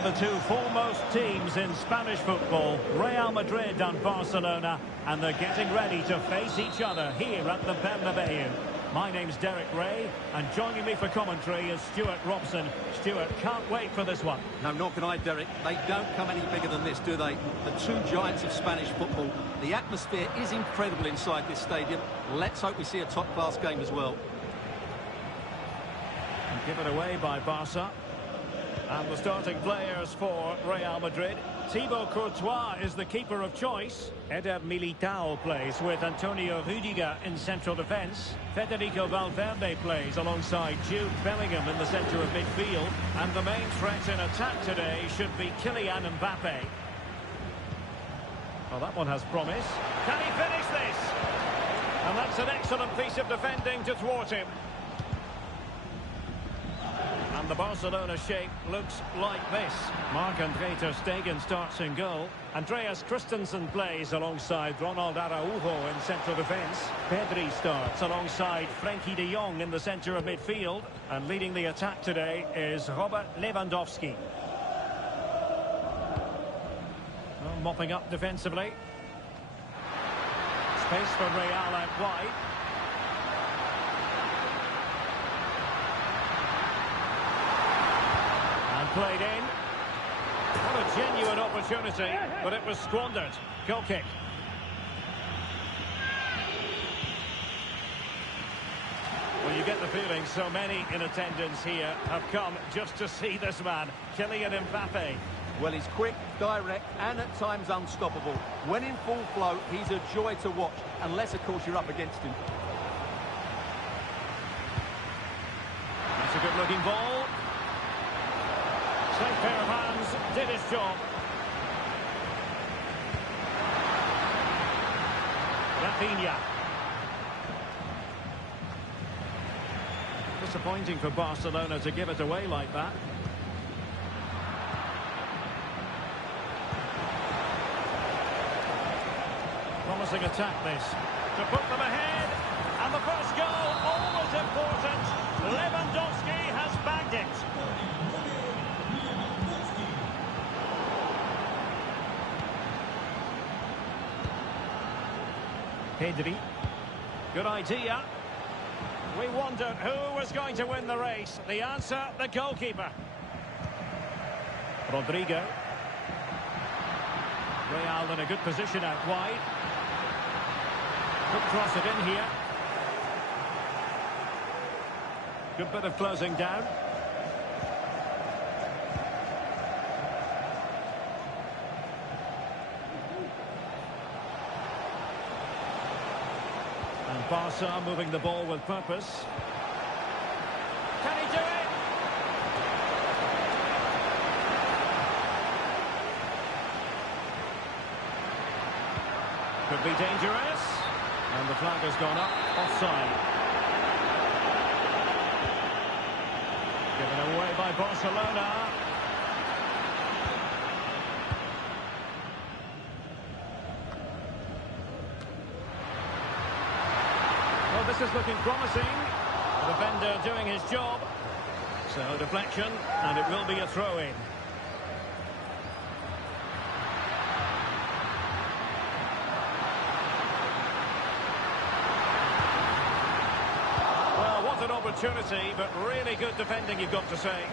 Well, the two foremost teams in Spanish football, Real Madrid and Barcelona, and they're getting ready to face each other here at the Bernabeu. My name's Derek Ray, and joining me for commentary is Stuart Robson. Stuart, can't wait for this one. No, not can I, Derek. They don't come any bigger than this, do they? The two giants of Spanish football. The atmosphere is incredible inside this stadium. Let's hope we see a top-class game as well. And given away by Barca. And the starting players for Real Madrid. Thibaut Courtois is the keeper of choice. Eder Militao plays with Antonio Rüdiger in central defence. Federico Valverde plays alongside Jude Bellingham in the centre of midfield. And the main threat in attack today should be Kylian Mbappe. Well, that one has promise. Can he finish this? And that's an excellent piece of defending to thwart him. And the Barcelona shape looks like this. Marc-André ter Stegen starts in goal. Andreas Christensen plays alongside Ronald Araujo in central defence. Pedri starts alongside Frenkie de Jong in the centre of midfield. And leading the attack today is Robert Lewandowski. Well, mopping up defensively. Space for Real out wide. Played in. What a genuine opportunity, but it was squandered. Goal kick. Well, you get the feeling so many in attendance here have come just to see this man, Kylian Mbappe. Well, he's quick, direct, and at times unstoppable. When in full flow, he's a joy to watch, unless, of course, you're up against him. That's a good-looking ball. Safe pair of hands, did his job. Rafinha. Disappointing for Barcelona to give it away like that. Promising attack this. To put them ahead. And the first goal, always important. Lewandowski has bagged it. Pedri. Good idea. We wondered who was going to win the race. The answer, the goalkeeper. Rodrigo. Real in a good position out wide. Could cross it in here. Good bit of closing down. And Barca moving the ball with purpose. Can he do it? Could be dangerous. And the flag has gone up. Offside. Given away by Barcelona. Well, this is looking promising. The defender doing his job. So deflection, and it will be a throw-in. Well, what an opportunity, but really good defending, you've got to say.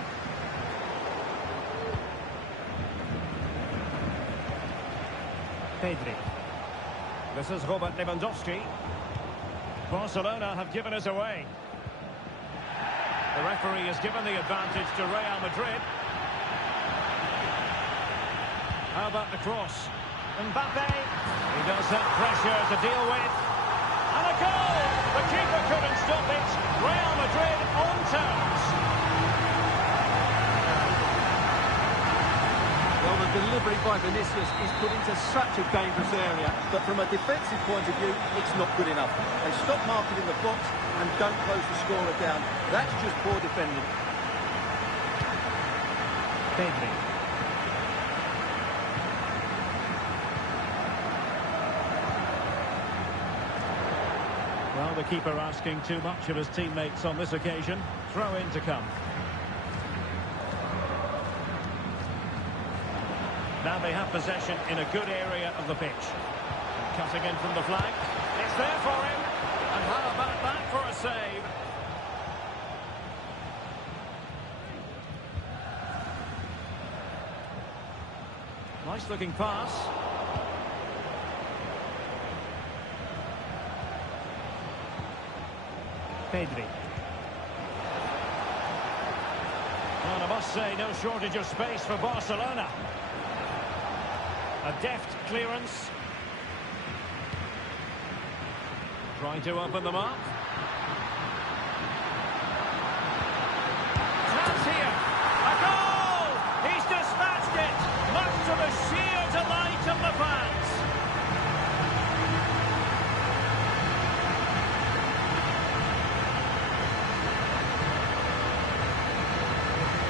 Pedri. This is Robert Lewandowski. Barcelona have given us away. The referee has given the advantage to Real Madrid. How about the cross? Mbappe. He does have pressure to deal with. And a goal! The keeper couldn't stop it. Real Madrid on terms. Well, the delivery by Vinicius is put into such a dangerous area, but from a defensive point of view, it's not good enough. They stop marking in the box and don't close the scorer down. That's just poor defending. Pedri. Well, the keeper asking too much of his teammates on this occasion. Throw in to come. Now they have possession in a good area of the pitch. Cutting in from the flank. It's there for him. And how about that for a save? Nice looking pass. Pedri. And I must say, no shortage of space for Barcelona. A deft clearance. Trying to open them up. Chance here. A goal! He's dispatched it, much to the sheer delight of the fans.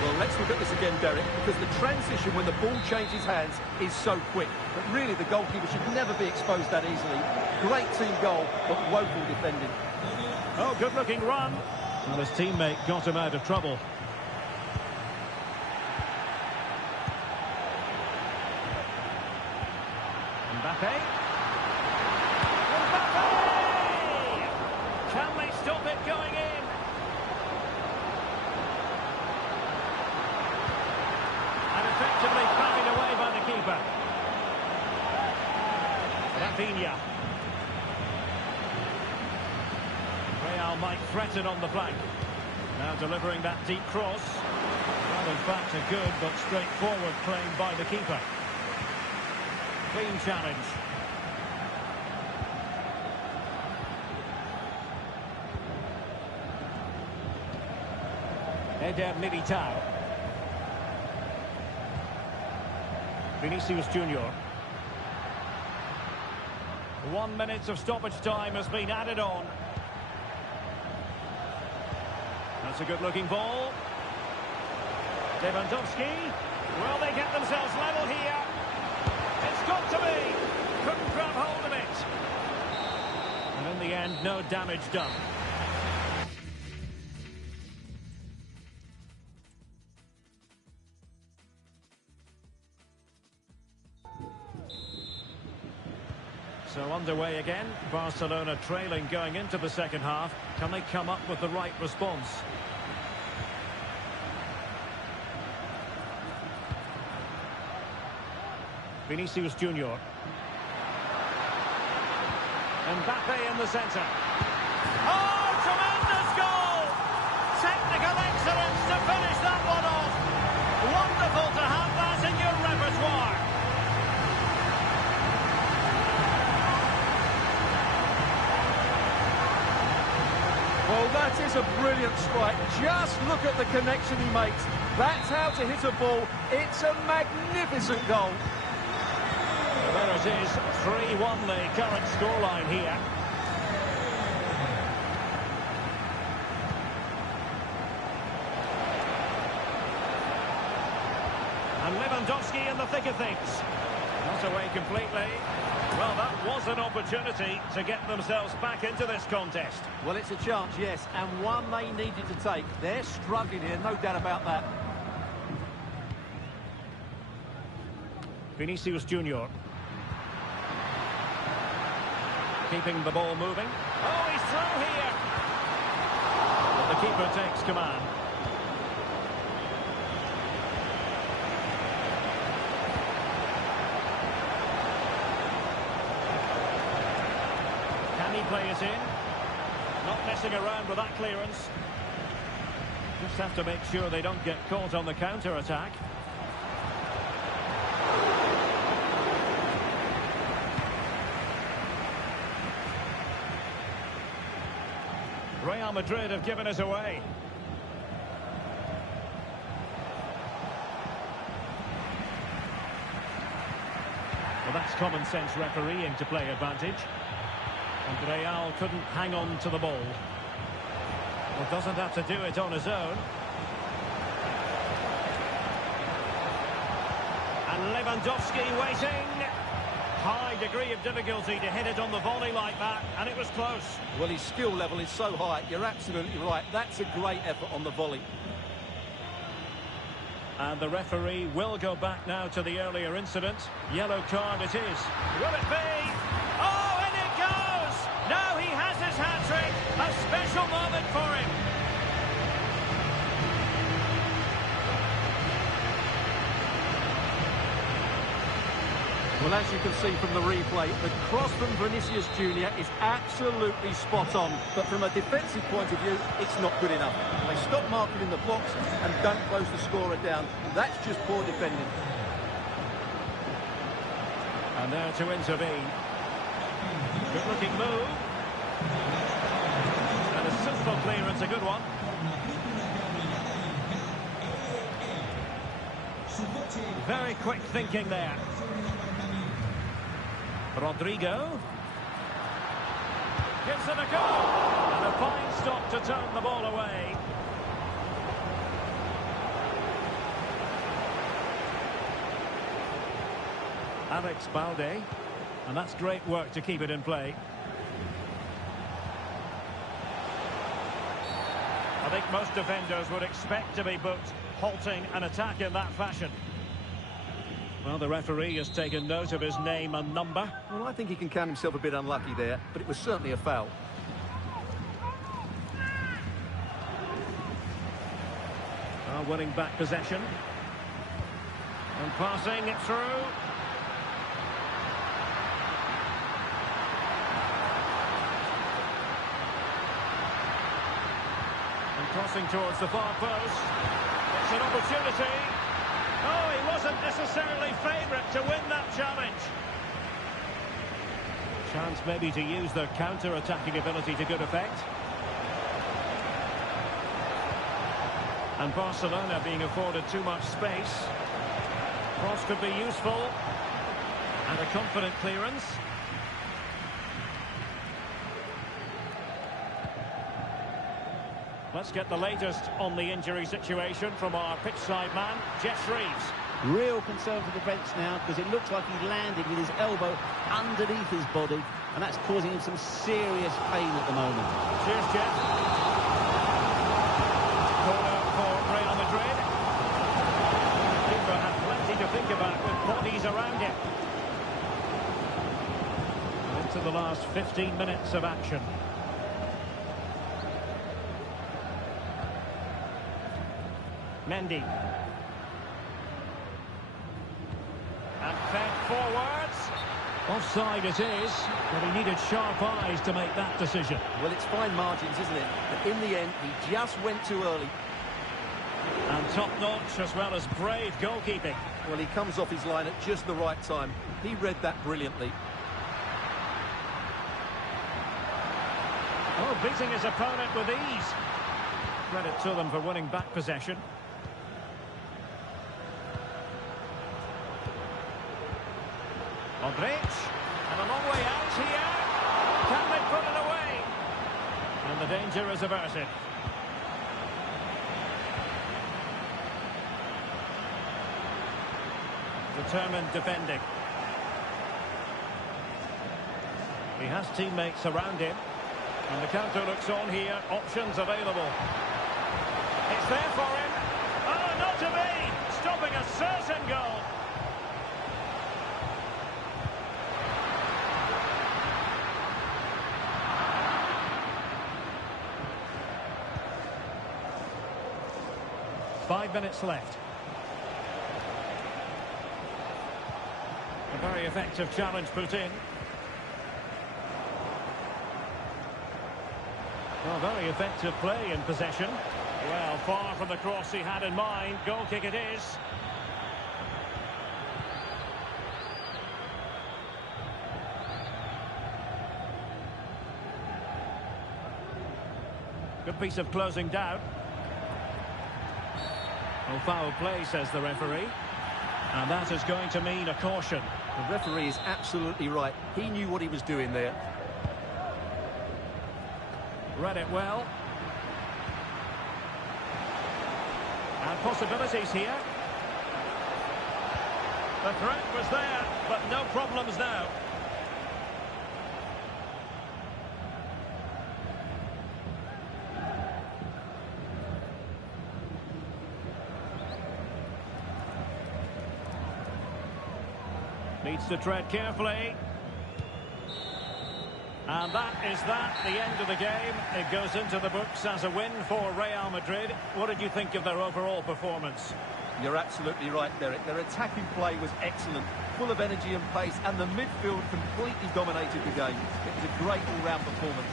Well, let's look at this again, Derek, because the transition when the ball changes hands is so quick. But really, the goalkeeper should never be exposed that easily. Great team goal, but woeful defending. Oh, good-looking run. Well, his teammate got him out of trouble. Mbappe. Mbappe! Can they stop it going in? And effectively batted away by the keeper. Rafinha. Real might threaten on the flank. Now delivering that deep cross. Well, in fact, a good but straightforward claim by the keeper. Clean challenge. Militao. Vinicius Junior. 1 minute of stoppage time has been added on. That's a good-looking ball. Lewandowski. Will they get themselves level here? It's got to be. Couldn't grab hold of it. And in the end, no damage done. So underway again. Barcelona trailing going into the second half. Can they come up with the right response? Vinicius Junior. Mbappe in the centre. Oh, tremendous goal! Technical excellence to finish that one off. Wonderful to have that in your repertoire. Well, that is a brilliant strike. Just look at the connection he makes. That's how to hit a ball. It's a magnificent goal. There it is, 3-1 the current scoreline here. And Lewandowski in the thick of things. Not away completely. Well, that was an opportunity to get themselves back into this contest. Well, it's a chance, yes, and one they needed to take. They're struggling here, no doubt about that. Vinicius Junior. Keeping the ball moving. Oh, he's through here. But the keeper takes command. Can he play it in? Not messing around with that clearance. Just have to make sure they don't get caught on the counter-attack. Real Madrid have given us away. Well, that's common sense refereeing to play advantage. And Real couldn't hang on to the ball. Well, doesn't have to do it on his own. And Lewandowski waiting. High degree of difficulty to hit it on the volley like that, and it was close. Well, his skill level is so high, you're absolutely right. That's a great effort on the volley. And the referee will go back now to the earlier incident. Yellow card it is. Will it be? Oh, and it goes! Now he has his hat-trick. A special moment for him. Well, as you can see from the replay, the cross from Vinicius Junior is absolutely spot on. But from a defensive point of view, it's not good enough. They stop marking in the blocks and don't close the scorer down. That's just poor defending. And there to intervene. Good-looking move. And a simple clearance, a good one. Very quick thinking there. Rodrigo. Gives it a go. And a fine stop to turn the ball away. Alex Balde. And that's great work to keep it in play. I think most defenders would expect to be booked, halting an attack in that fashion. Well, the referee has taken note of his name and number. Well, I think he can count himself a bit unlucky there, but it was certainly a foul. Winning back possession. And passing it through. And crossing towards the far post. It's an opportunity. Oh, he wasn't necessarily favourite to win that challenge. Chance maybe to use their counter-attacking ability to good effect. And Barcelona being afforded too much space. Cross could be useful. And a confident clearance. Let's get the latest on the injury situation from our pitch-side man, Jeff Reeves. Real concern for the bench now, because it looks like he landed with his elbow underneath his body, and that's causing him some serious pain at the moment. Cheers, Jeff. Corner for Real Madrid. The keeper had plenty to think about with bodies around him. Into the last 15 minutes of action. Mendy. And fed forwards. Offside it is, but he needed sharp eyes to make that decision. Well, it's fine margins, isn't it? But in the end, he just went too early. And top-notch as well as brave goalkeeping. Well, he comes off his line at just the right time. He read that brilliantly. Oh, beating his opponent with ease. Credit to them for winning back possession. Modric, and a long way out here. Can they put it away? And the danger is averted. Determined defending. He has teammates around him. And the counter looks on here. Options available. It's there for him. Oh, not to be! Stopping a certain goal. Five minutes left. A very effective challenge put in. Well, very effective play in possession. Well, far from the cross he had in mind. Goal kick it is. Good piece of closing down. Well, foul play, says the referee. And that is going to mean a caution. The referee is absolutely right. He knew what he was doing there. Read it well. And possibilities here. The threat was there, but no problems now. Needs to tread carefully. And that is the end of the game. It goes into the books as a win for Real Madrid. What did you think of their overall performance? You're absolutely right, Derek. Their attacking play was excellent, full of energy and pace, and the midfield completely dominated the game. It was a great all-round performance.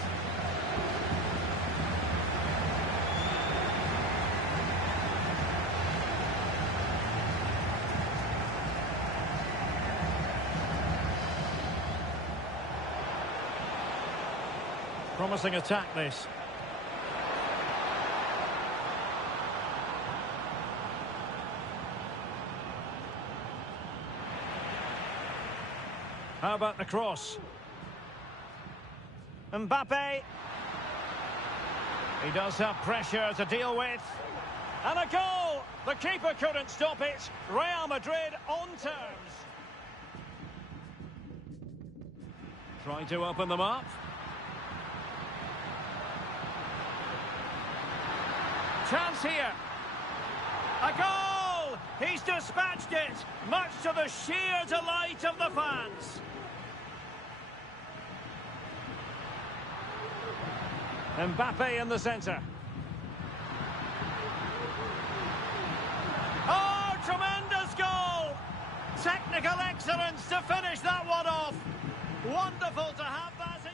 Promising attack, this. How about the cross? Mbappe. He does have pressure to deal with. And a goal! The keeper couldn't stop it. Real Madrid on terms. Trying to open them up. Chance here. A goal! He's dispatched it, much to the sheer delight of the fans. Mbappe in the centre. Oh, tremendous goal! Technical excellence to finish that one off. Wonderful to have that in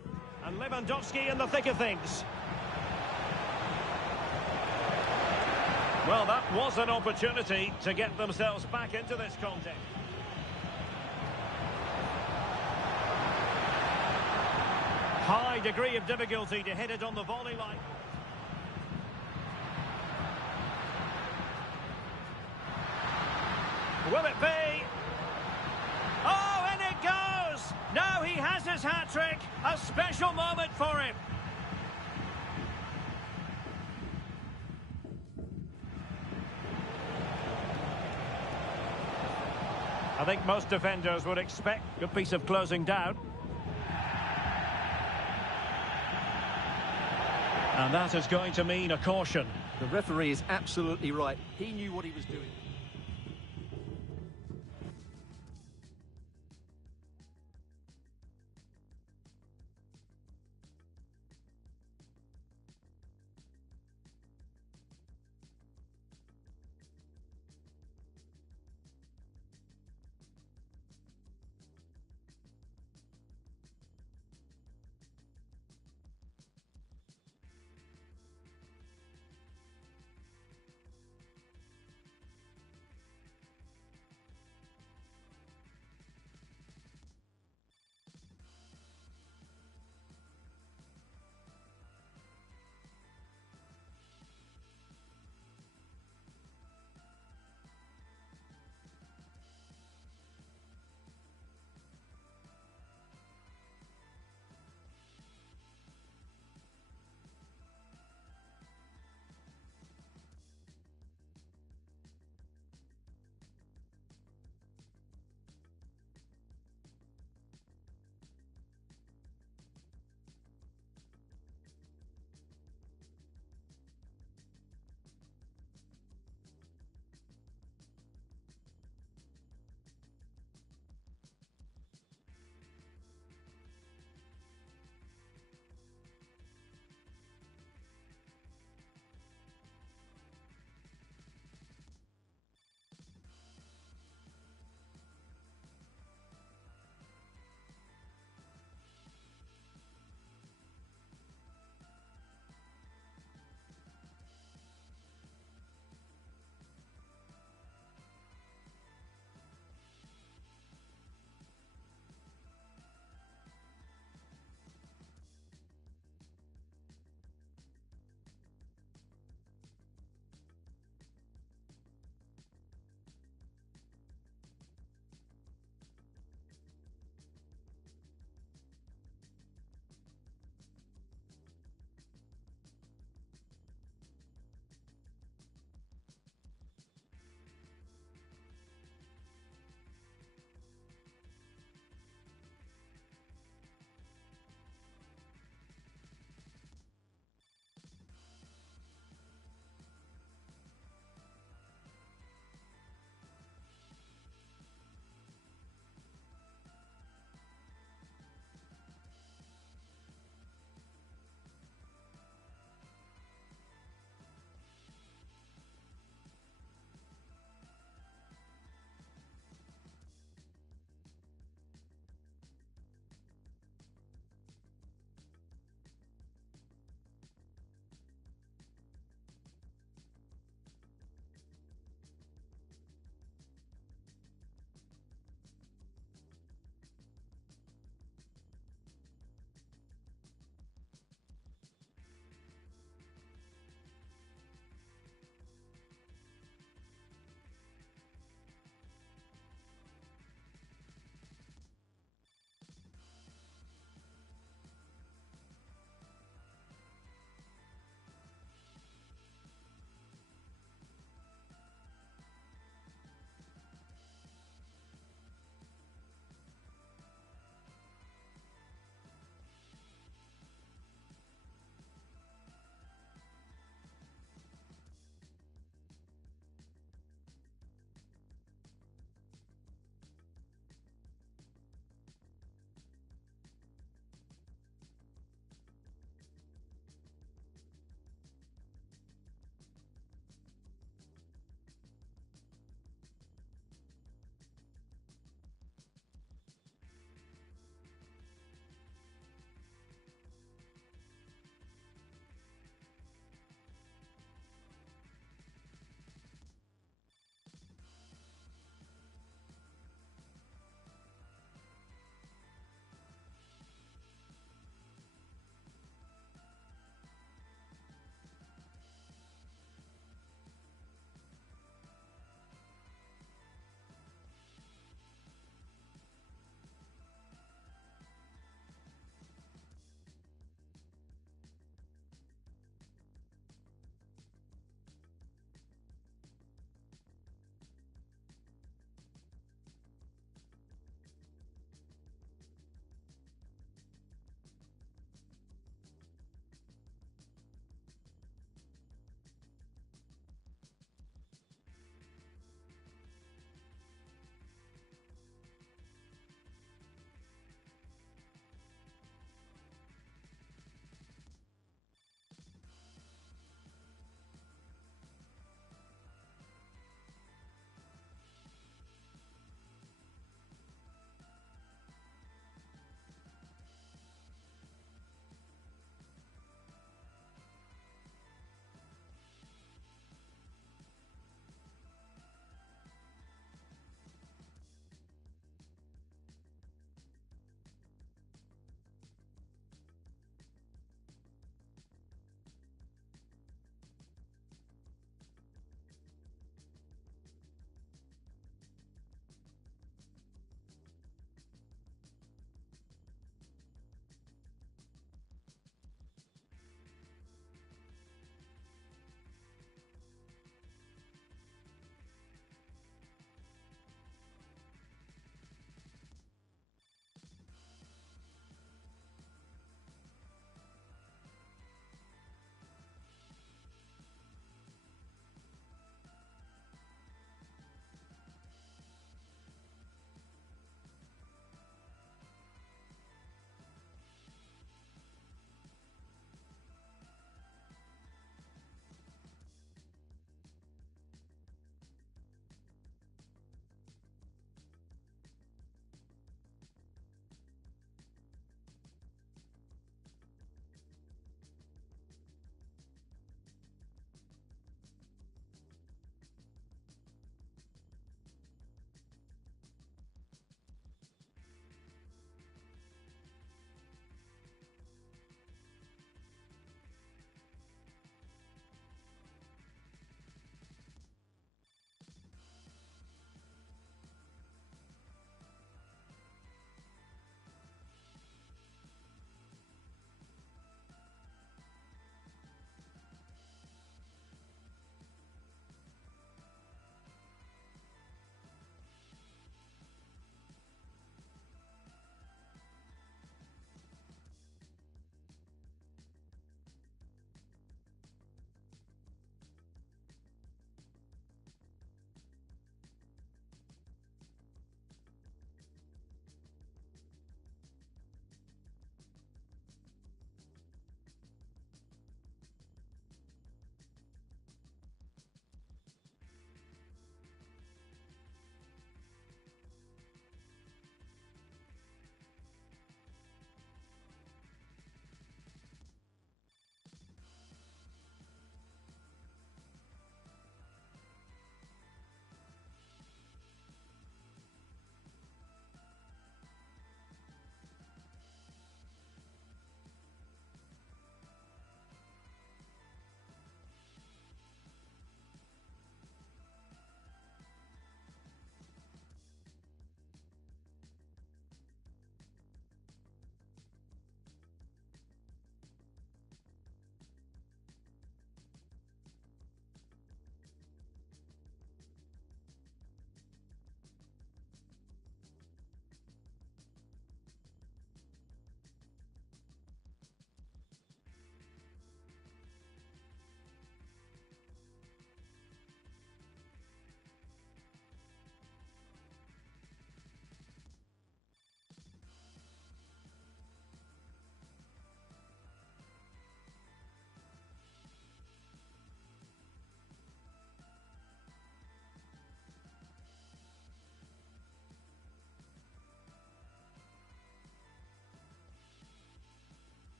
your... And Lewandowski in the thick of things. Well, that was an opportunity to get themselves back into this contest. High degree of difficulty to hit it on the volley line. Will it be? Oh, and it goes! Now he has his hat-trick. A special moment for him. I think most defenders would expect a piece of closing down. And that is going to mean a caution. The referee is absolutely right. He knew what he was doing.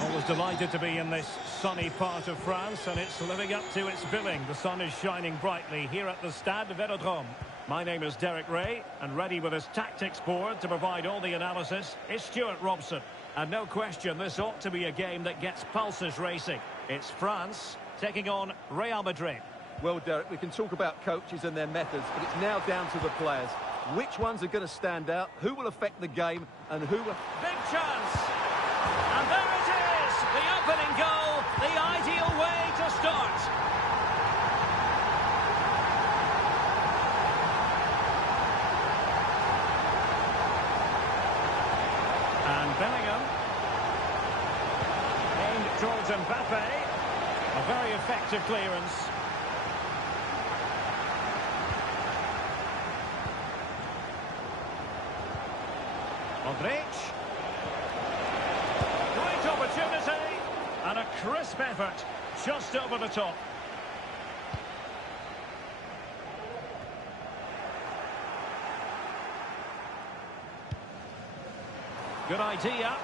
Always delighted to be in this sunny part of France, and it's living up to its billing. The sun is shining brightly here at the Stade Vélodrome. My name is Derek Ray, and ready with his tactics board to provide all the analysis is Stuart Robson. And no question, this ought to be a game that gets pulses racing. It's France taking on Real Madrid. Well, Derek, we can talk about coaches and their methods, but it's now down to the players. Which ones are going to stand out, who will affect the game, and who will... Big chance! And there it is! The opening goal, the ideal way to start. And Bellingham. Aimed towards Mbappe. A very effective clearance. Modric. Great opportunity. And a crisp effort. Just over the top. Good idea.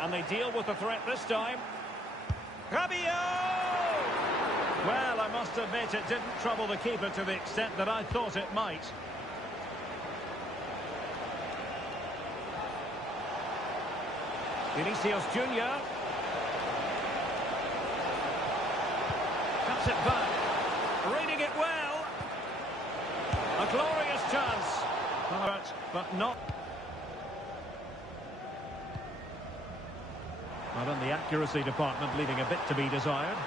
And they deal with the threat this time. Rabiot! Well, I must admit it didn't trouble the keeper to the extent that I thought it might. Vinicius Junior. Cuts it back. Reading it well. A glorious chance. But not. Well, in the accuracy department, leaving a bit to be desired.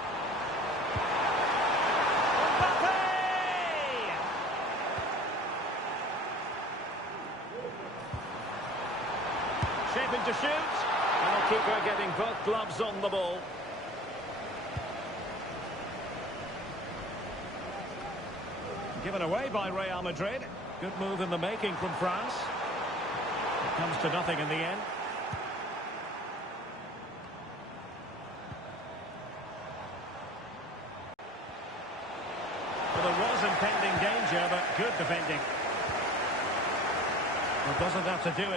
Shaping to shoot. And the keeper getting both gloves on the ball. Given away by Real Madrid. Good move in the making from France. It comes to nothing in the end. Well, there was impending danger, but good defending. Well, doesn't have to do it.